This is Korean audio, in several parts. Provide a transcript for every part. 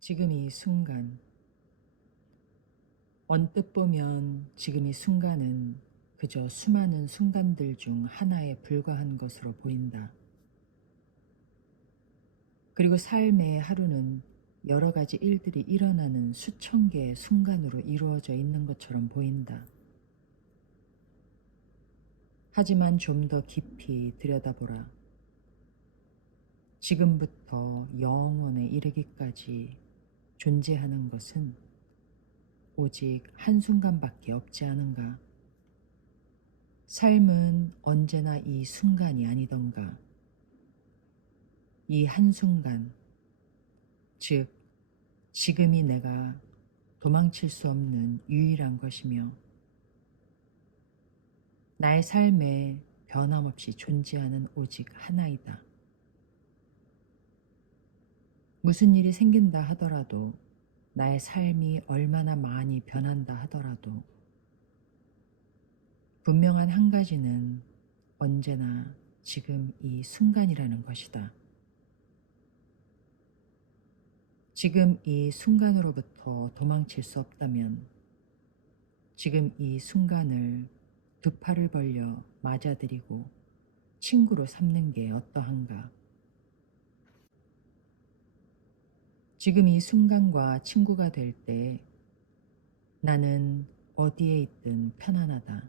지금 이 순간, 언뜻 보면 지금 이 순간은 그저 수많은 순간들 중 하나에 불과한 것으로 보인다. 그리고 삶의 하루는 여러 가지 일들이 일어나는 수천 개의 순간으로 이루어져 있는 것처럼 보인다. 하지만 좀 더 깊이 들여다보라. 지금부터 영원에 이르기까지 존재하는 것은 오직 한순간밖에 없지 않은가? 삶은 언제나 이 순간이 아니던가? 이 한순간, 즉, 지금이 내가 도망칠 수 없는 유일한 것이며, 나의 삶에 변함없이 존재하는 오직 하나이다. 무슨 일이 생긴다 하더라도, 나의 삶이 얼마나 많이 변한다 하더라도, 분명한 한 가지는 언제나 지금 이 순간이라는 것이다. 지금 이 순간으로부터 도망칠 수 없다면 지금 이 순간을 두 팔을 벌려 맞아들이고 친구로 삼는 게 어떠한가? 지금 이 순간과 친구가 될 때 나는 어디에 있든 편안하다.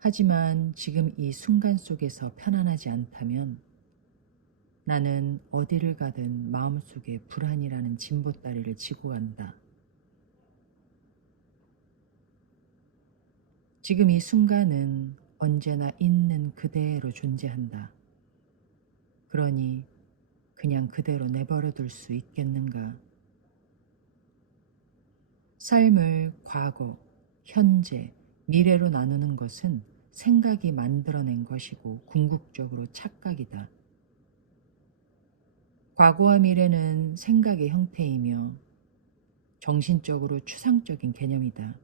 하지만 지금 이 순간 속에서 편안하지 않다면 나는 어디를 가든 마음속에 불안이라는 진보다리를 지고 간다. 지금 이 순간은 언제나 있는 그대로 존재한다. 그러니 그냥 그대로 내버려 둘 수 있겠는가? 삶을 과거, 현재, 미래로 나누는 것은 생각이 만들어낸 것이고 궁극적으로 착각이다. 과거와 미래는 생각의 형태이며 정신적으로 추상적인 개념이다.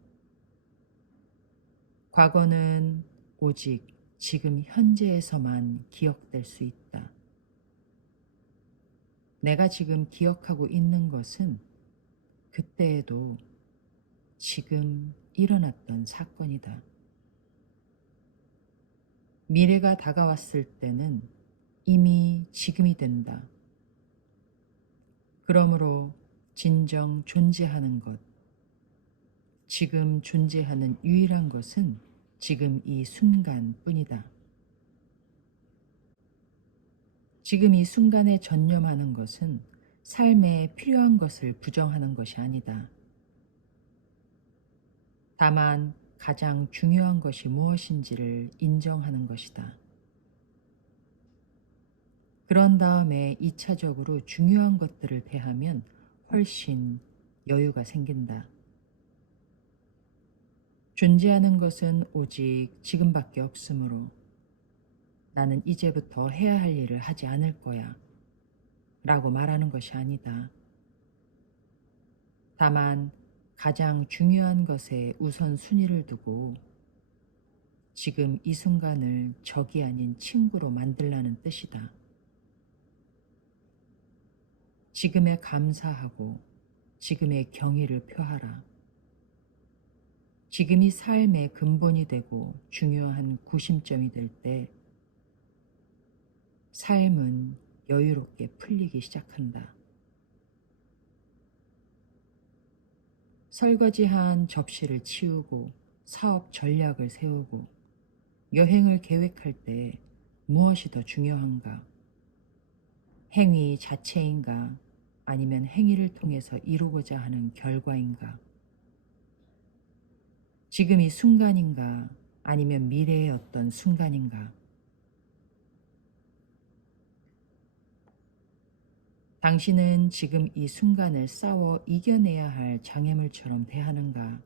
과거는 오직 지금 현재에서만 기억될 수 있다. 내가 지금 기억하고 있는 것은 그때에도 지금 일어났던 사건이다. 미래가 다가왔을 때는 이미 지금이 된다. 그러므로 진정 존재하는 것, 지금 존재하는 유일한 것은 지금 이 순간뿐이다. 지금 이 순간에 전념하는 것은 삶에 필요한 것을 부정하는 것이 아니다. 다만 가장 중요한 것이 무엇인지를 인정하는 것이다. 그런 다음에 2차적으로 중요한 것들을 대하면 훨씬 여유가 생긴다. 존재하는 것은 오직 지금밖에 없으므로 나는 이제부터 해야 할 일을 하지 않을 거야 라고 말하는 것이 아니다. 다만 가장 중요한 것에 우선순위를 두고 지금 이 순간을 적이 아닌 친구로 만들라는 뜻이다. 지금에 감사하고 지금의 경의를 표하라. 지금이 삶의 근본이 되고 중요한 구심점이 될 때 삶은 여유롭게 풀리기 시작한다. 설거지한 접시를 치우고 사업 전략을 세우고 여행을 계획할 때 무엇이 더 중요한가? 행위 자체인가? 아니면 행위를 통해서 이루고자 하는 결과인가? 지금 이 순간인가? 아니면 미래의 어떤 순간인가? 당신은 지금 이 순간을 싸워 이겨내야 할 장애물처럼 대하는가?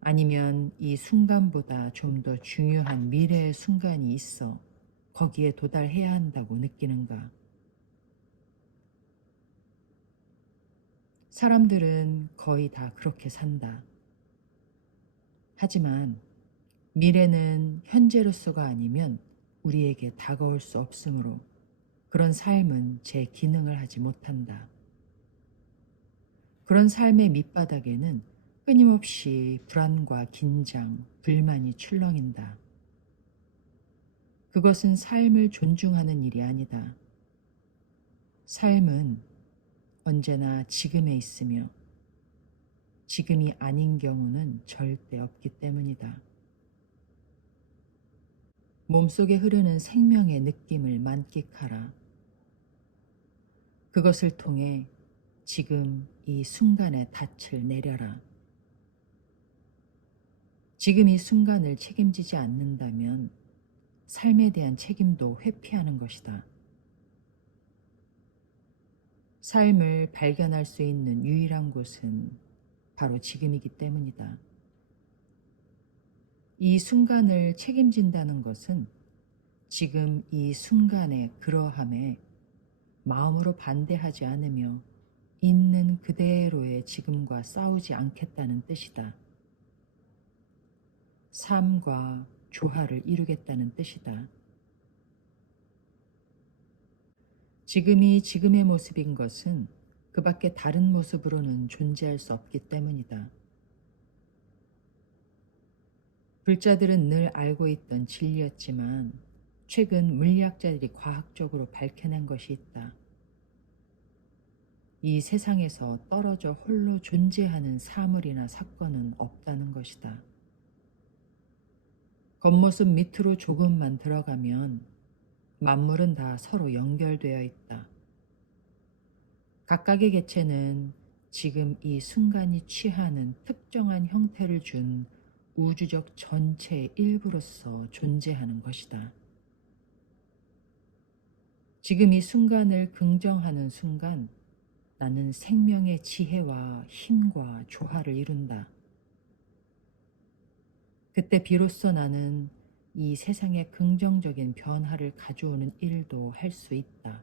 아니면 이 순간보다 좀 더 중요한 미래의 순간이 있어 거기에 도달해야 한다고 느끼는가? 사람들은 거의 다 그렇게 산다. 하지만 미래는 현재로서가 아니면 우리에게 다가올 수 없으므로 그런 삶은 제 기능을 하지 못한다. 그런 삶의 밑바닥에는 끊임없이 불안과 긴장, 불만이 출렁인다. 그것은 삶을 존중하는 일이 아니다. 삶은 언제나 지금에 있으며 지금이 아닌 경우는 절대 없기 때문이다. 몸속에 흐르는 생명의 느낌을 만끽하라. 그것을 통해 지금 이 순간의 닻을 내려라. 지금 이 순간을 책임지지 않는다면 삶에 대한 책임도 회피하는 것이다. 삶을 발견할 수 있는 유일한 곳은 바로 지금이기 때문이다. 이 순간을 책임진다는 것은 지금 이 순간의 그러함에 마음으로 반대하지 않으며 있는 그대로의 지금과 싸우지 않겠다는 뜻이다. 삶과 조화를 이루겠다는 뜻이다. 지금이 지금의 모습인 것은 그 밖에 다른 모습으로는 존재할 수 없기 때문이다. 불자들은 늘 알고 있던 진리였지만 최근 물리학자들이 과학적으로 밝혀낸 것이 있다. 이 세상에서 떨어져 홀로 존재하는 사물이나 사건은 없다는 것이다. 겉모습 밑으로 조금만 들어가면 만물은 다 서로 연결되어 있다. 각각의 개체는 지금 이 순간이 취하는 특정한 형태를 준 우주적 전체의 일부로서 존재하는 것이다. 지금 이 순간을 긍정하는 순간 나는 생명의 지혜와 힘과 조화를 이룬다. 그때 비로소 나는 이 세상에 긍정적인 변화를 가져오는 일도 할 수 있다.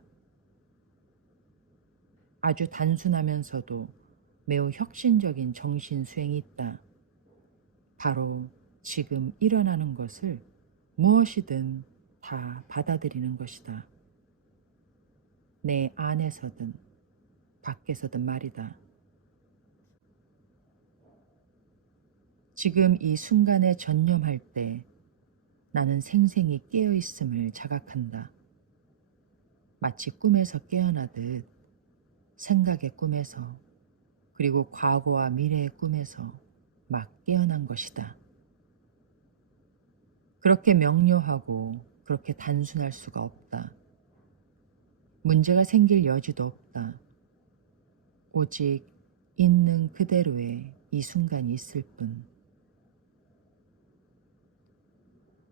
아주 단순하면서도 매우 혁신적인 정신 수행이 있다. 바로 지금 일어나는 것을 무엇이든 다 받아들이는 것이다. 내 안에서든 밖에서든 말이다. 지금 이 순간에 전념할 때 나는 생생히 깨어 있음을 자각한다. 마치 꿈에서 깨어나듯 생각의 꿈에서 그리고 과거와 미래의 꿈에서 막 깨어난 것이다. 그렇게 명료하고 그렇게 단순할 수가 없다. 문제가 생길 여지도 없다. 오직 있는 그대로의 이 순간이 있을 뿐.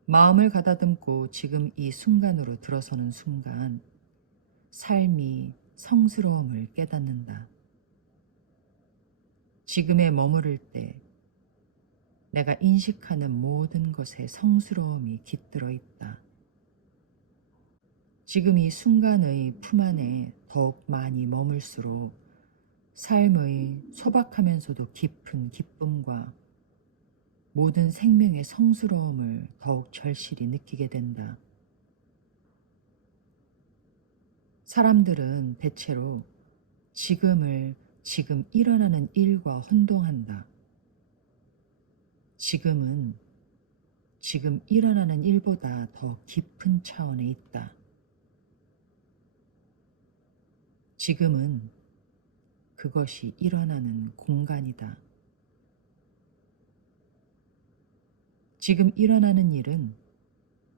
마음을 가다듬고 지금 이 순간으로 들어서는 순간 삶이 성스러움을 깨닫는다. 지금에 머무를 때 내가 인식하는 모든 것에 성스러움이 깃들어 있다. 지금 이 순간의 품 안에 더욱 많이 머물수록 삶의 소박하면서도 깊은 기쁨과 모든 생명의 성스러움을 더욱 절실히 느끼게 된다. 사람들은 대체로 지금을 지금 일어나는 일과 혼동한다. 지금은 지금 일어나는 일보다 더 깊은 차원에 있다. 지금은 그것이 일어나는 공간이다. 지금 일어나는 일은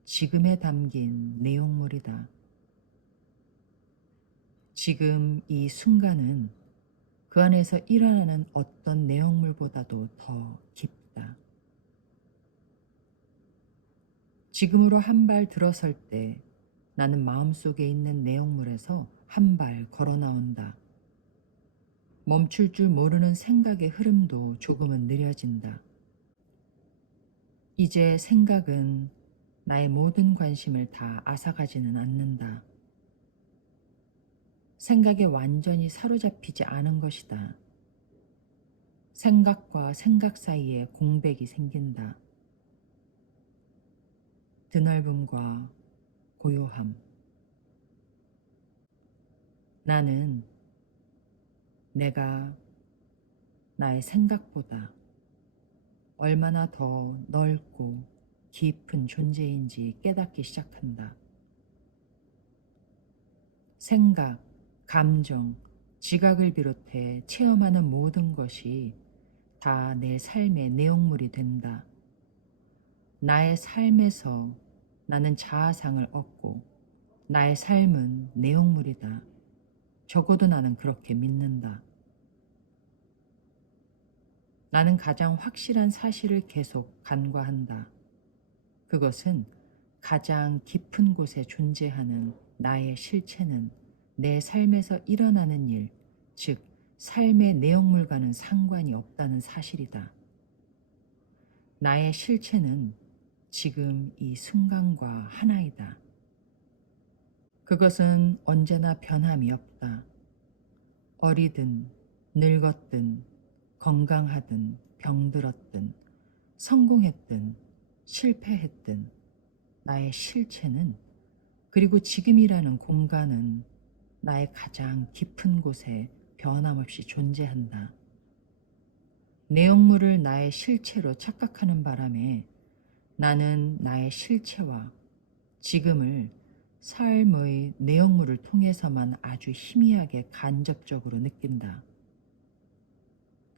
지금에 담긴 내용물이다. 지금 이 순간은 그 안에서 일어나는 어떤 내용물보다도 더 깊다. 지금으로 한 발 들어설 때 나는 마음속에 있는 내용물에서 한 발 걸어 나온다. 멈출 줄 모르는 생각의 흐름도 조금은 느려진다. 이제 생각은 나의 모든 관심을 다 앗아가지는 않는다. 생각에 완전히 사로잡히지 않은 것이다. 생각과 생각 사이에 공백이 생긴다. 드넓음과 고요함. 나는 내가 나의 생각보다 얼마나 더 넓고 깊은 존재인지 깨닫기 시작한다. 생각, 감정, 지각을 비롯해 체험하는 모든 것이 다 내 삶의 내용물이 된다. 나의 삶에서 나는 자아상을 얻고 나의 삶은 내용물이다. 적어도 나는 그렇게 믿는다. 나는 가장 확실한 사실을 계속 간과한다. 그것은 가장 깊은 곳에 존재하는 나의 실체는 내 삶에서 일어나는 일, 즉 삶의 내용물과는 상관이 없다는 사실이다. 나의 실체는 지금 이 순간과 하나이다. 그것은 언제나 변함이 없다. 어리든 늙었든 건강하든 병들었든 성공했든 실패했든 나의 실체는 그리고 지금이라는 공간은 나의 가장 깊은 곳에 변함없이 존재한다. 내용물을 나의 실체로 착각하는 바람에 나는 나의 실체와 지금을 삶의 내용물을 통해서만 아주 희미하게 간접적으로 느낀다.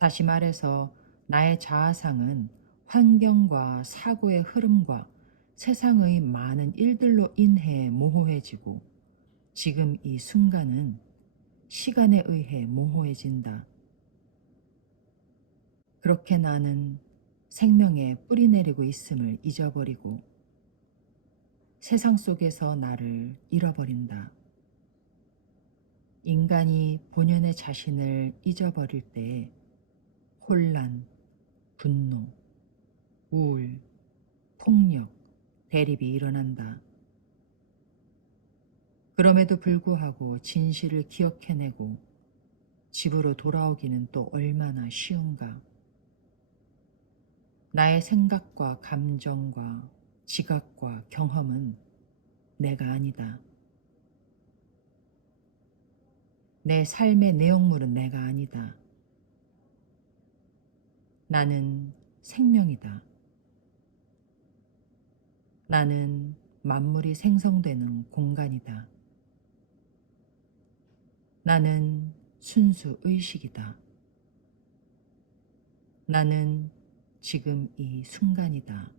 다시 말해서 나의 자아상은 환경과 사고의 흐름과 세상의 많은 일들로 인해 모호해지고 지금 이 순간은 시간에 의해 모호해진다. 그렇게 나는 생명에 뿌리 내리고 있음을 잊어버리고 세상 속에서 나를 잃어버린다. 인간이 본연의 자신을 잊어버릴 때 혼란, 분노, 우울, 폭력, 대립이 일어난다. 그럼에도 불구하고 진실을 기억해내고 집으로 돌아오기는 또 얼마나 쉬운가. 나의 생각과 감정과 지각과 경험은 내가 아니다. 내 삶의 내용물은 내가 아니다. 나는 생명이다. 나는 만물이 생성되는 공간이다. 나는 순수 의식이다. 나는 지금 이 순간이다.